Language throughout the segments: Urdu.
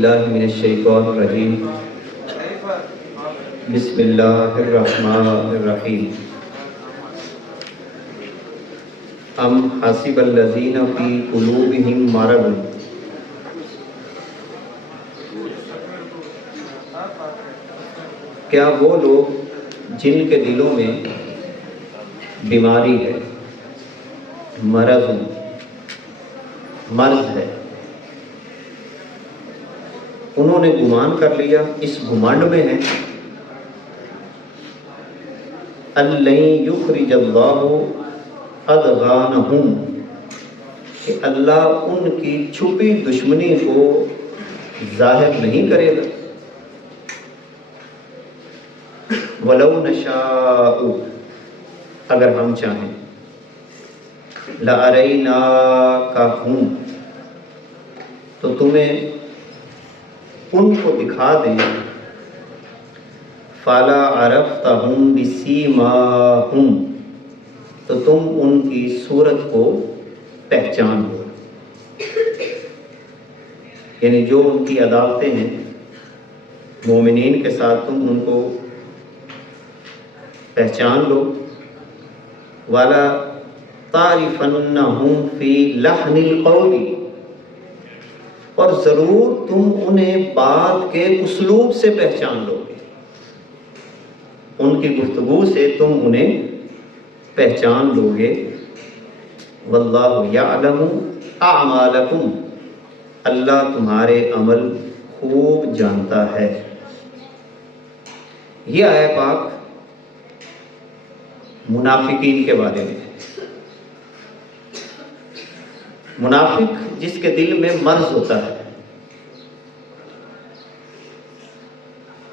باللہ من الشیطان الرجیم بسم اللہ الرحمن الرحیم ام حسب الذین فی قلوبہم مرض کیا وہ لوگ جن کے دلوں میں بیماری ہے، مرض ہے، انہوں نے گمان کر لیا، اس گمانڈ میں ہیں اللَّن یخرج اللہ اضغانہم کہ اللہ ان کی چھپی دشمنی کو ظاہر نہیں کرے گا. وَلَوْ نَشَاءُ اگر ہم چاہیں لَأَرَيْنَاكَهُمْ تو تمہیں ان کو دکھا دیں فَلَا عَرَفْتَهُمْ بِسِيمَاهُمْ تو تم ان کی صورت کو پہچان لو، یعنی جو ان کی عدالتیں ہیں مومنین کے ساتھ تم ان کو پہچان لو. وَلَا تَعْرِفَنَّهُمْ فِي لَحْنِ الْقَوْلِ اور ضرور تم انہیں بات کے اسلوب سے پہچان لو گے، ان کی گفتگو سے تم انہیں پہچان لو گے. وَاللَّهُ يَعْلَمُ أَعْمَالَكُمْ اللہ تمہارے عمل خوب جانتا ہے. یہ آیت پاک منافقین کے بارے میں، منافق جس کے دل میں مرض ہوتا ہے.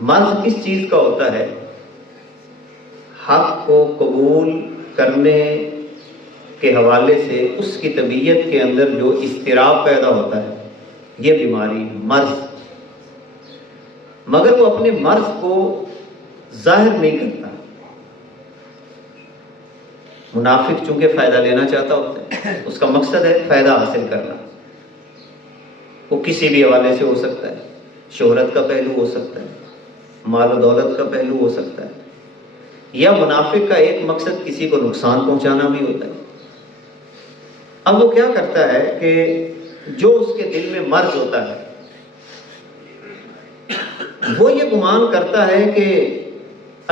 مرض کس چیز کا ہوتا ہے؟ حق کو قبول کرنے کے حوالے سے اس کی طبیعت کے اندر جو اضطراب پیدا ہوتا ہے، یہ بیماری مرض. مگر وہ اپنے مرض کو ظاہر نہیں کرتا. منافق چونکہ فائدہ لینا چاہتا ہوتا ہے، اس کا مقصد ہے فائدہ حاصل کرنا. وہ کسی بھی حوالے سے ہو سکتا ہے، شہرت کا پہلو ہو سکتا ہے، مال و دولت کا پہلو ہو سکتا ہے، یا منافق کا ایک مقصد کسی کو نقصان پہنچانا بھی ہوتا ہے. اب وہ کیا کرتا ہے کہ جو اس کے دل میں مرض ہوتا ہے وہ یہ گمان کرتا ہے کہ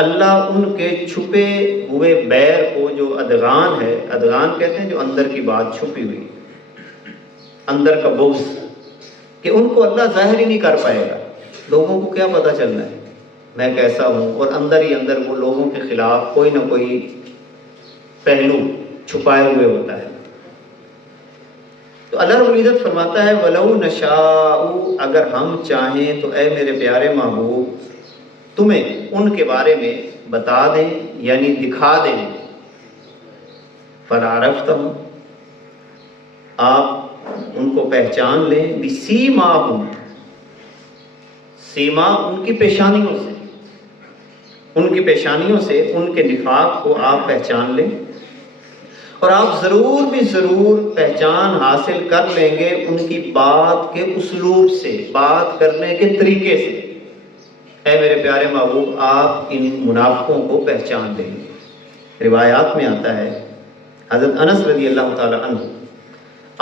اللہ ان کے چھپے ہوئے بیر کو، جو ادغان ہے، ادغان کہتے ہیں جو اندر کی بات چھپی ہوئی، اندر کا بغض، کہ ان کو اللہ ظاہر ہی نہیں کر پائے گا. لوگوں کو کیا پتہ چلنا ہے میں کیسا ہوں، اور اندر ہی اندر وہ لوگوں کے خلاف کوئی نہ کوئی پہلو چھپائے ہوئے ہوتا ہے. تو اللہ رب العزت فرماتا ہے وَلَوْ نَشَاءُ اگر ہم چاہیں تو اے میرے پیارے محبوب تمہیں ان کے بارے میں بتا دیں، یعنی دکھا دیں. فَلَعَرَفْتَهُمْ آپ ان کو پہچان لیں. بِسِيمَاهُمْ سیما ان کی پیشانیوں سے، ان کی پیشانیوں سے ان کے نفاق کو آپ پہچان لیں. اور آپ ضرور بھی ضرور پہچان حاصل کر لیں گے ان کی بات کے اسلوب سے، بات کرنے کے طریقے سے. اے میرے پیارے محبوب آپ ان منافقوں کو پہچان لیں گے. روایات میں آتا ہے، حضرت انس رضی اللہ تعالی عنہ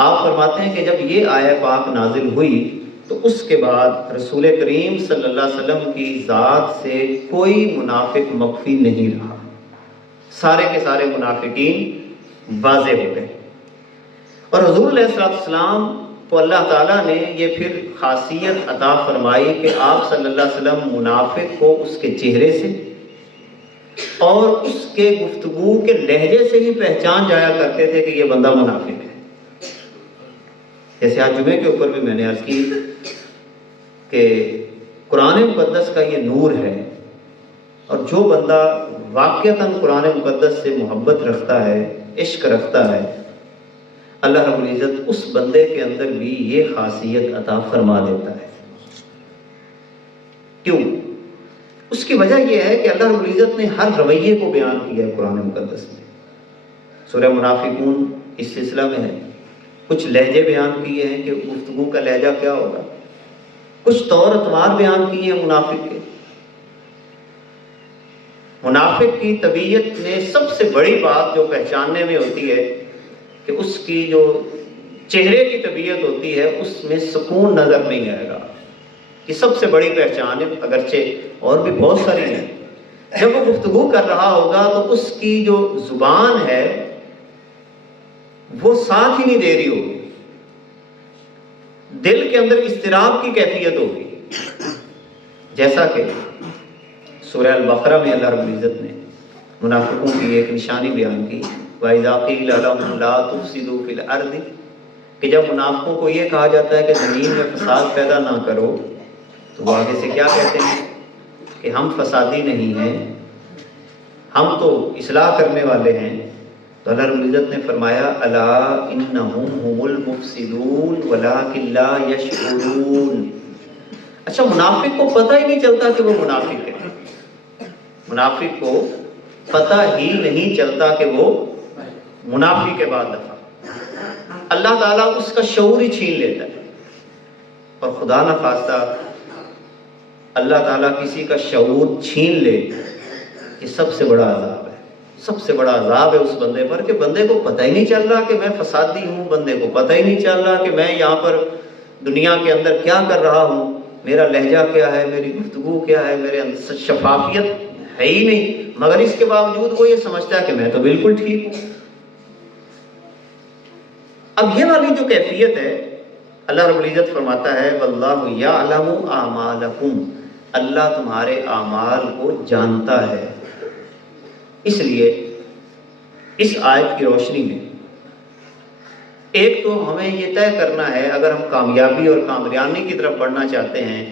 آپ فرماتے ہیں کہ جب یہ آیت پاک نازل ہوئی تو اس کے بعد رسول کریم صلی اللہ علیہ وسلم کی ذات سے کوئی منافق مخفی نہیں رہا. سارے کے سارے منافقین واضح ہو گئے. اور حضور علیہ السلام کو اللہ تعالیٰ نے یہ پھر خاصیت عطا فرمائی کہ آپ صلی اللہ علیہ وسلم منافق کو اس کے چہرے سے اور اس کے گفتگو کے لہجے سے ہی پہچان جایا کرتے تھے کہ یہ بندہ منافق ہے. جیسے آج جمعے کے اوپر بھی میں نے عرض کی کہ قرآن مقدس کا یہ نور ہے، اور جو بندہ واقعتاً قرآن مقدس سے محبت رکھتا ہے، عشق رکھتا ہے، اللہ رب العزت اس بندے کے اندر بھی یہ خاصیت عطا فرما دیتا ہے. کیوں؟ اس کی وجہ یہ ہے کہ اللہ رب العزت نے ہر رویے کو بیان کیا ہے قرآن مقدس میں. سورہ منافقون اس سلسلہ میں ہے. کچھ لہجے بیان کیے ہیں کہ گفتگو کا لہجہ کیا ہوگا. کچھ طور اتوار بیان کیے ہیں منافق کے۔ منافق کی طبیعت میں سب سے بڑی بات جو پہچاننے میں ہوتی ہے کہ اس کی جو چہرے کی طبیعت ہوتی ہے اس میں سکون نظر نہیں آئے گا، یہ سب سے بڑی پہچان ہے، اگرچہ اور بھی بہت ساری ہیں۔ جب وہ گفتگو کر رہا ہوگا تو اس کی جو زبان ہے وہ ساتھ ہی نہیں دے رہی ہوگی، دل کے اندر اضطراب کی کیفیت ہوگی، جیسا کہ سورہ البقرہ میں اللہ رب العزت نے منافقوں کی ایک نشانی بیان کی، وَإِذَا قِيلَ لَهُمْ لَا تُفْسِدُوا فِي الْأَرْضِ، کہ جب منافقوں کو یہ کہا جاتا ہے کہ زمین میں فساد پیدا نہ کرو تو وہ آگے سے کیا کہتے ہیں کہ ہم فسادی نہیں ہیں، ہم تو اصلاح کرنے والے ہیں۔ تو اللہ رب العزت نے فرمایا الا انہم هم المفسدون ولکن لا یشعرون۔ اچھا، منافق کو پتہ ہی نہیں چلتا کہ وہ منافق ہے، منافق کو پتہ ہی نہیں چلتا کہ وہ منافق ہے۔ بعد دفعہ اللہ تعالیٰ اس کا شعور ہی چھین لیتا ہے، اور خدا نہ خواستہ اللہ تعالیٰ کسی کا شعور چھین لے، یہ سب سے بڑا عذاب ہے، سب سے بڑا عذاب ہے اس بندے پر کہ بندے کو پتہ ہی نہیں چل رہا کہ میں فسادی ہوں، بندے کو پتہ ہی نہیں چل رہا کہ میں یہاں پر دنیا کے اندر کیا کر رہا ہوں، میرا لہجہ کیا ہے، میری گفتگو کیا ہے، میرے اندر شفافیت ہے ہی نہیں، مگر اس کے باوجود وہ یہ سمجھتا ہے کہ میں تو بالکل ٹھیک ہوں۔ اب یہ والی جو کیفیت ہے، اللہ رب العزت فرماتا ہے واللہ یعلم اعمالکم، اللہ تمہارے اعمال کو جانتا ہے۔ اس لیے اس آیت کی روشنی میں ایک تو ہمیں یہ طے کرنا ہے، اگر ہم کامیابی اور کامیابی کی طرف بڑھنا چاہتے ہیں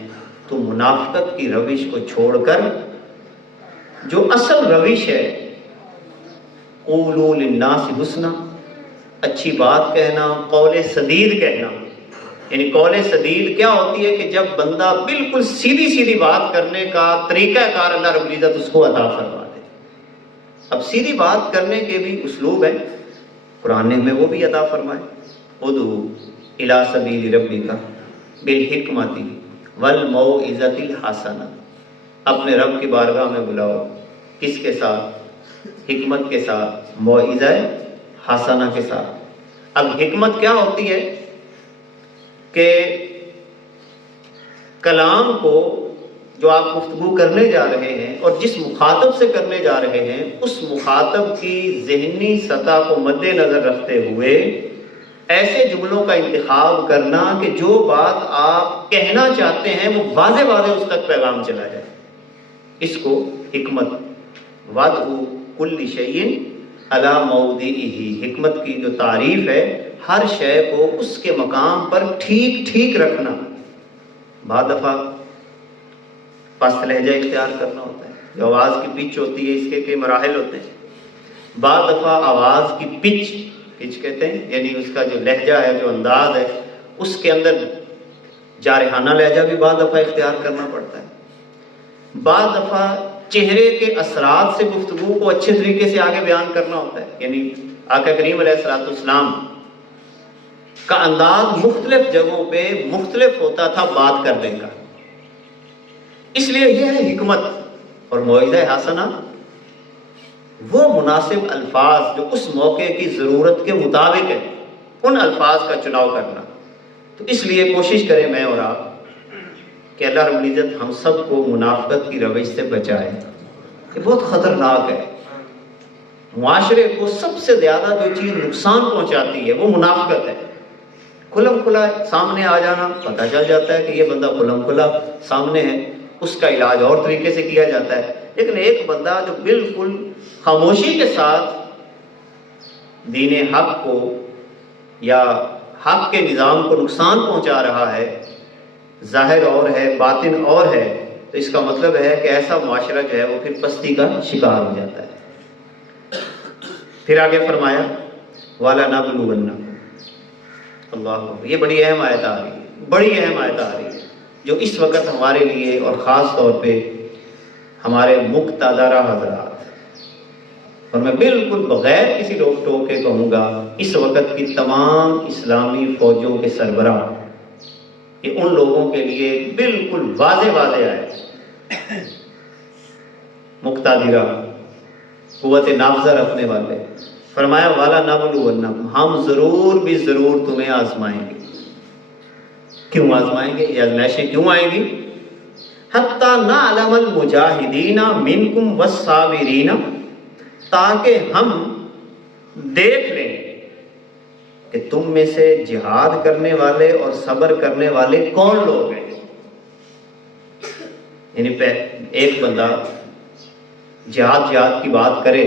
تو منافقت کی روش کو چھوڑ کر جو اصل روش ہے قولوا للناس حسنا، اچھی بات کہنا، قول سدید کہنا، یعنی قول سدید کیا ہوتی ہے کہ جب بندہ بالکل سیدھی سیدھی بات کرنے کا طریقہ کار اللہ رب العزت اس کو عطا فرما دے۔ اب سیدھی بات کرنے کے بھی اسلوب ہیں، قرآن نے ہمیں وہ بھی عطا فرمائے، ادعو الی سبیل ربک بالحکمت والموعظۃ الحسنہ، اپنے رب کی بارگاہ میں بلاؤ، کس کے ساتھ؟ حکمت کے ساتھ، موعظہ حسنہ کے ساتھ۔ اب حکمت کیا ہوتی ہے کہ کلام کو جو آپ گفتگو کرنے جا رہے ہیں اور جس مخاطب سے کرنے جا رہے ہیں اس مخاطب کی ذہنی سطح کو مد نظر رکھتے ہوئے ایسے جملوں کا انتخاب کرنا کہ جو بات آپ کہنا چاہتے ہیں وہ واضح واضح اس تک پیغام چلا جائے، اس کو حکمت وضع کل شیء علی موضعہ، حکمت کی جو تعریف ہے ہر شے کو اس کے مقام پر ٹھیک ٹھیک رکھنا۔ بعض دفعہ پست لہجہ اختیار کرنا ہوتا ہے، جو آواز کی پچ ہوتی ہے اس کے کئی مراحل ہوتے ہیں۔ بعض دفعہ آواز کی پچ کہتے ہیں، یعنی اس کا جو لہجہ ہے، جو انداز ہے، اس کے اندر جارحانہ لہجہ بھی بعض دفعہ اختیار کرنا پڑتا ہے۔ بعض دفعہ چہرے کے اثرات سے گفتگو کو اچھے طریقے سے آگے بیان کرنا ہوتا ہے، یعنی آقا کریم علیہ الصلوۃ والسلام کا انداز مختلف جگہوں پہ مختلف ہوتا تھا بات کرنے کا، اس لیے یہ ہے حکمت۔ اور موعظہ حسنہ وہ مناسب الفاظ جو اس موقع کی ضرورت کے مطابق ہے، ان الفاظ کا چناؤ کرنا۔ تو اس لیے کوشش کریں میں اور آپ کہ اللہ رب العزت ہم سب کو منافقت کی روش سے بچائے، یہ بہت خطرناک ہے۔ معاشرے کو سب سے زیادہ جو چیز نقصان پہنچاتی ہے وہ منافقت ہے۔ کھلم کھلا سامنے آ جانا، پتہ چل جاتا ہے کہ یہ بندہ کھلم کھلا سامنے ہے، اس کا علاج اور طریقے سے کیا جاتا ہے۔ لیکن ایک بندہ جو بالکل خاموشی کے ساتھ دین حق کو یا حق کے نظام کو نقصان پہنچا رہا ہے، ظاہر اور ہے باطن اور ہے، تو اس کا مطلب ہے کہ ایسا معاشرہ جو ہے وہ پھر پستی کا شکار ہو جاتا ہے۔ پھر آگے فرمایا وَلَنَبْلُوَنَّكُمْ، اللہ، یہ بڑی اہم آیت آ رہی ہے، بڑی اہم آیت آ رہی ہے جو اس وقت ہمارے لیے اور خاص طور پہ ہمارے مقتدرہ حضرات، اور میں بالکل بغیر کسی روک ٹوک کے کہوں گا اس وقت کی تمام اسلامی فوجوں کے سربراہ یہ ان لوگوں کے لیے بالکل واضح ہے، مقتدرہ، قوت نافذہ رکھنے والے. فرمایا والا نبلونکم، ہم ضرور بھی ضرور تمہیں آزمائیں گے. کیوں آزمائیں گے؟ یہ آزمائشیں کیوں آئیں گی؟ حتی نعلم المجاہدین منکم والصابرین، تاکہ ہم دیکھ لیں کہ تم میں سے جہاد کرنے والے اور صبر کرنے والے کون لوگ ہیں. یعنی ایک بندہ جہاد کی بات کرے،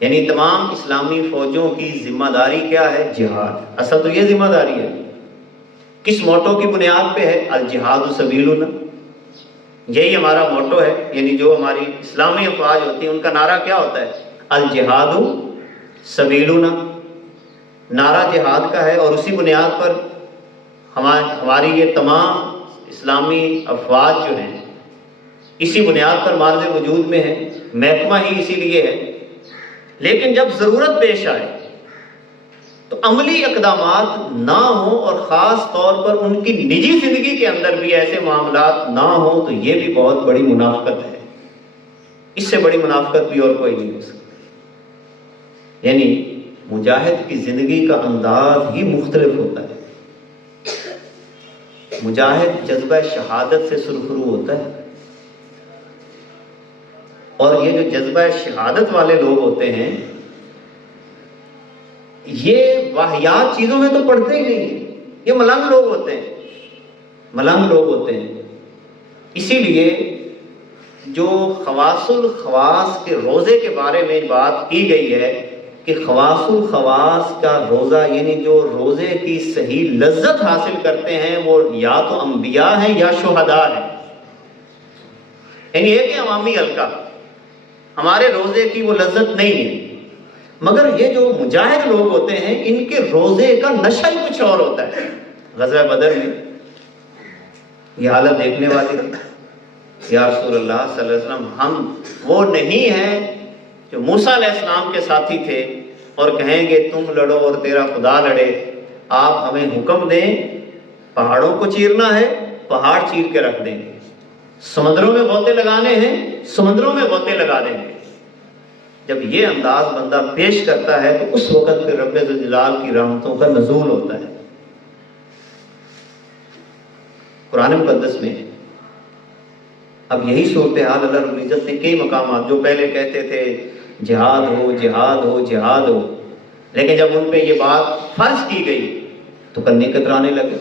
یعنی تمام اسلامی فوجوں کی ذمہ داری کیا ہے؟ جہاد. اصل تو یہ ذمہ داری ہے. کس موٹو کی بنیاد پہ ہے؟ الجہاد سبیلنا. یہی ہمارا موٹو ہے. یعنی جو ہماری اسلامی افواج ہوتی ہیں ان کا نعرہ کیا ہوتا ہے؟ الجہاد سبیلنا. نعرہ جہاد کا ہے، اور اسی بنیاد پر ہماری یہ تمام اسلامی افواج جو ہیں اسی بنیاد پر مارز وجود میں ہیں. محکمہ ہی اسی لیے ہے. لیکن جب ضرورت پیش آئے تو عملی اقدامات نہ ہوں، اور خاص طور پر ان کی نجی زندگی کے اندر بھی ایسے معاملات نہ ہوں، تو یہ بھی بہت بڑی منافقت ہے. اس سے بڑی منافقت بھی اور کوئی نہیں ہو سکتی. یعنی مجاہد کی زندگی کا انداز ہی مختلف ہوتا ہے. مجاہد جذبہ شہادت سے سرخرو ہوتا ہے، اور یہ جو جذبہ شہادت والے لوگ ہوتے ہیں یہ واہیات چیزوں میں تو پڑھتے ہی نہیں. یہ ملنگ لوگ ہوتے ہیں. اسی لیے جو خواص الخواص کے روزے کے بارے میں بات کی گئی ہے کہ خواص الخواص کا روزہ، یعنی جو روزے کی صحیح لذت حاصل کرتے ہیں وہ یا تو انبیاء ہیں یا شہداء ہیں. یعنی ایک ہے عوامی حلقہ، ہمارے روزے کی وہ لذت نہیں ہے. مگر یہ جو مجاہد لوگ ہوتے ہیں ان کے روزے کا نشہ ہی کچھ اور ہوتا ہے. غزوہ بدر میں یہ حالت دیکھنے والے تھے، یا رسول اللہ صلی اللہ علیہ وسلم، ہم وہ نہیں ہیں جو موسیٰ علیہ السلام کے ساتھی تھے اور کہیں گے تم لڑو اور تیرا خدا لڑے. آپ ہمیں حکم دیں، پہاڑوں کو چیرنا ہے پہاڑ چیر کے رکھ دیں گے، سمندروں میں غوطے لگانے ہیں سمندروں میں غوطے لگا دیں گے. جب یہ انداز بندہ پیش کرتا ہے تو اس وقت پھر رب ذوالجلال کی رحمتوں کا نزول ہوتا ہے. قرآن مقدس میں اب یہی صورتحال اللہ رب العزت نے کئی مقامات، جو پہلے کہتے تھے جہاد ہو جہاد ہو جہاد ہو، لیکن جب ان پہ یہ بات فرض کی گئی تو کنے کترانے لگے.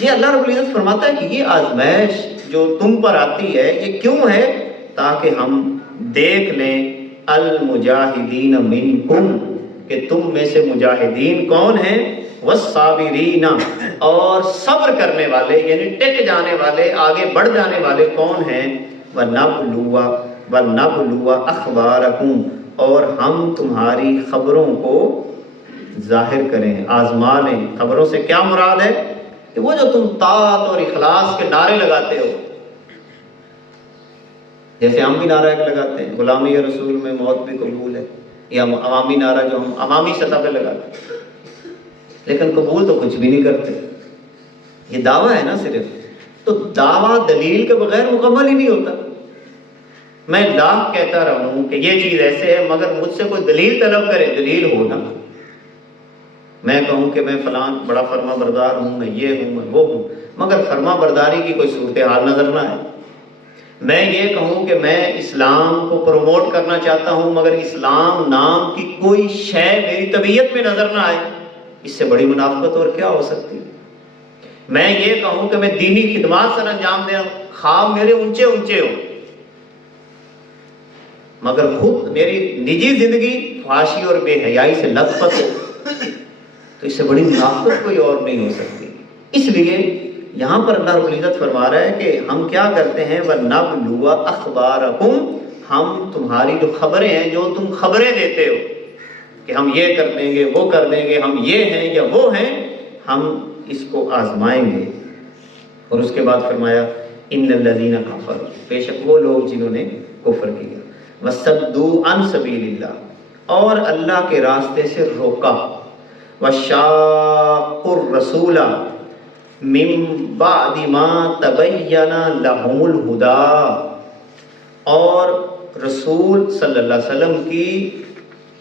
یہ اللہ رب العزت فرماتا ہے کہ یہ آزمائش جو تم پر آتی ہے یہ کیوں ہے؟ تاکہ ہم دیکھ لیں المجاہدین منکم، کہ تم میں سے مجاہدین کون ہیں، والصابرین، اور صبر کرنے والے یعنی ٹک جانے والے، آگے بڑھ جانے والے کون ہیں، وَنَبْلُوَ أَخْبَارَكُمْ، اور ہم تمہاری خبروں کو ظاہر کریں، آزما لیں. خبروں سے کیا مراد ہے؟ کہ وہ جو تم طاعت اور اخلاص کے نعرے لگاتے ہو، جیسے ہم بھی نعرہ ایک لگاتے ہیں غلامی رسول میں موت بھی قبول ہے، یا عوامی نعرہ جو ہم عوامی سطح پہ لگاتے ہیں، لیکن قبول تو کچھ بھی نہیں کرتے. یہ دعویٰ ہے نا صرف. تو دعویٰ دلیل کے بغیر مکمل ہی نہیں ہوتا. میں لاکھ کہتا رہوں کہ یہ چیز ایسے ہے، مگر مجھ سے کوئی دلیل طلب کرے، دلیل ہونا. میں کہوں کہ میں فلان بڑا فرما بردار ہوں، میں یہ ہوں، میں وہ ہوں، مگر فرما برداری کی کوئی صورتحال نظر نہ آئے. میں یہ کہوں کہ میں اسلام کو پروموٹ کرنا چاہتا ہوں، مگر اسلام نام کی کوئی شے میری طبیعت میں نظر نہ آئے، اس سے بڑی منافقت اور کیا ہو سکتی ہے. میں یہ کہوں کہ میں دینی خدمات سر انجام دے رہا ہوں، خواب میرے اونچے اونچے ہوں، مگر خود میری نجی زندگی فحاشی اور بے حیائی سے لت پت ہو، تو اس سے بڑی منافقت کوئی اور نہیں ہو سکتی. اس لیے یہاں پر اللہ رب العزت فرما رہا ہے کہ ہم کیا کرتے ہیں، وَنَبْلُوَ أَخْبَارَكُمْ، ہم تمہاری جو خبریں ہیں، جو تم خبریں دیتے ہو کہ ہم یہ کر دیں گے وہ کر دیں گے، ہم یہ ہیں یا وہ ہیں، ہم اس کو آزمائیں گے. اور اس کے بعد فرمایا ان الذین کفروا، بے شک وہ لوگ جنہوں نے کفر کیا، وصدوا عن سبیل اللہ، اور اللہ کے راستے سے روکا، وشاقوا الرسول، من بعد ما تبین لہم الہدی، اور رسول صلی اللہ علیہ وسلم کی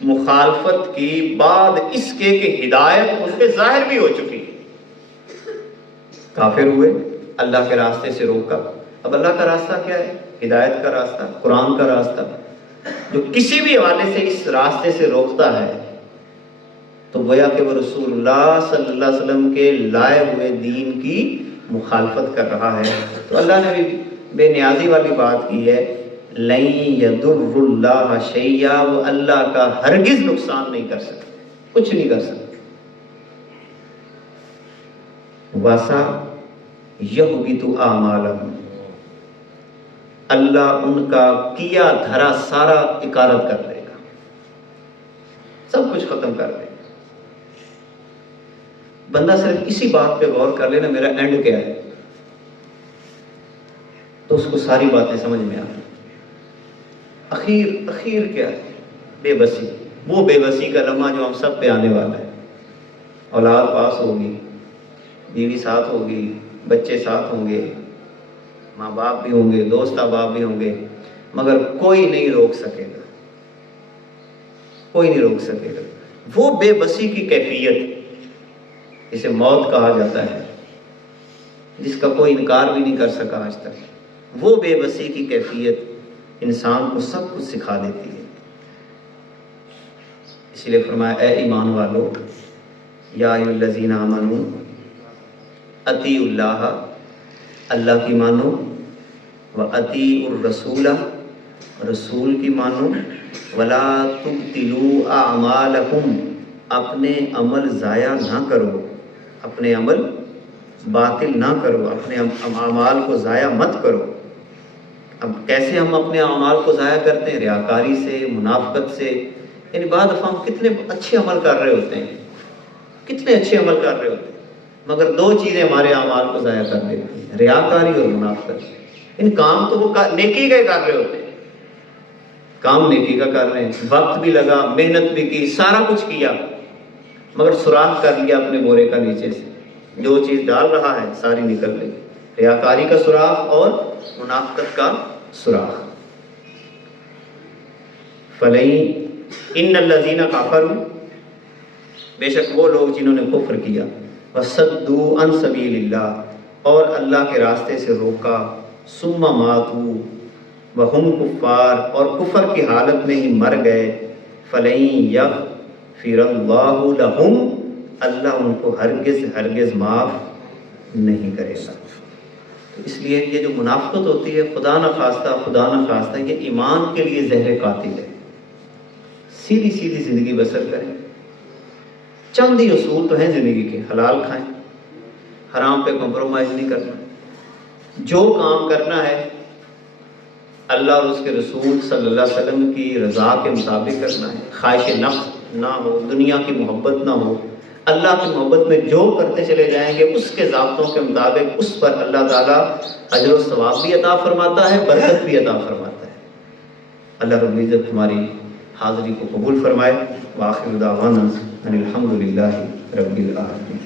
مخالفت کی بعد اس کے کہ ہدایت ان پہ ظاہر بھی ہو چکی، کافر ہوئے، اللہ کے راستے سے روکا۔ اب اللہ کا راستہ کیا ہے؟ ہدایت کا راستہ، قرآن کا راستہ۔ جو کسی بھی حوالے سے اس راستے سے روکتا ہے تو گویا کہ وہ رسول اللہ صلی اللہ علیہ وسلم کے لائے ہوئے دین کی مخالفت کر رہا ہے۔ تو اللہ نے بھی بے نیازی والی بات کی ہے، لَن يَضُرُّ اللَّهَ شَيْئًا، وہ اللہ کا ہرگز نقصان نہیں کر سکتے، کچھ نہیں کر سکتے۔ وَسَا يَحْبِطُ أَعْمَالَهُمْ، اللہ ان کا کیا دھرا سارا اکارت کر دے گا، سب کچھ ختم کر دے گا۔ بندہ صرف اسی بات پہ غور کر لینا میرا اینڈ کیا ہے، تو اس کو ساری باتیں سمجھ میں آتی۔ اخیر کیا ہے؟ بے بسی، وہ بے بسی کا لمحہ جو ہم سب پہ آنے والا ہے۔ اولاد پاس ہوگی، بیوی ساتھ ہوگی، بچے ساتھ ہوں گے، ماں باپ بھی ہوں گے، دوست احباب بھی ہوں گے، مگر کوئی نہیں روک سکے گا، کوئی نہیں روک سکے گا۔ وہ بے بسی کی کیفیت اسے موت کہا جاتا ہے، جس کا کوئی انکار بھی نہیں کر سکا آج تک۔ وہ بے بسی کی کیفیت انسان کو سب کچھ سکھا دیتی ہے۔ اسی لیے فرمایا اے ایمان والو، یا ایھا الذین آمنوا اطیعوا اللہ، اللہ کی مانو، وَأَطِیعُوا الرَّسُولَ، رسول کی مانو، وَلَا تُبْطِلُوا أَعْمَالَکُمْ، اپنے عمل ضائع نہ کرو، اپنے عمل باطل نہ کرو، اپنے اعمال کو ضائع مت کرو۔ اب کیسے ہم اپنے اعمال کو ضائع کرتے ہیں؟ ریاکاری سے، منافقت سے۔ یعنی بعد دفعہ ہم کتنے اچھے عمل کر رہے ہوتے ہیں، کتنے اچھے عمل کر رہے ہوتے ہیں، مگر دو چیزیں ہمارے اعمال کو ضائع کر دیتی ہیں، ریاکاری اور منافقت۔ ان کام تو وہ نیکی کا کر رہے ہوتے ہیں، کام نیکی کا کر رہے ہیں، وقت بھی لگا، محنت بھی کی، سارا کچھ کیا، مگر سوراخ کر لیا اپنے بورے کا نیچے سے، جو چیز ڈال رہا ہے ساری نکل گئی، ریاکاری کا سوراخ اور منافقت کا سوراخ۔ فَلَن إِنَّ الَّذِينَ كَفَرُوا، بے شک وہ لوگ جنہوں نے کفر کیا، وَصَدُّوا عَن سَبِيلِ اللَّهِ، اور اللہ کے راستے سے روکا، ثُمَّ مَاتُوا وَهُمْ كُفَّارٌ، اور کفر کی حالت میں ہی مر گئے، فَلَن يَغْفِرَ اللَّهُ لَهُمْ، اللہ ان کو ہرگز معاف نہیں کرے گا۔ تو اس لیے یہ جو منافقت ہوتی ہے، خدا نہ خواستہ یہ ایمان کے لیے زہر قاتل ہے۔ سیدھی زندگی بسر کریں، چند ہی اصول تو ہیں زندگی کے، حلال کھائیں، حرام پہ کمپرومائز نہیں کرنا، جو کام کرنا ہے اللہ اور اس کے رسول صلی اللہ علیہ وسلم کی رضا کے مطابق کرنا ہے، خواہش نفس نہ ہو، دنیا کی محبت نہ ہو، اللہ کی محبت میں جو کرتے چلے جائیں گے اس کے ضابطوں کے مطابق اس پر اللہ تعالیٰ اجر و ثواب بھی عطا فرماتا ہے، برکت بھی عطا فرماتا ہے۔ اللہ رب العزت ہماری حاضری کو قبول فرمائے۔ وآخر دعوانا ان الحمد للہ رب العالمین۔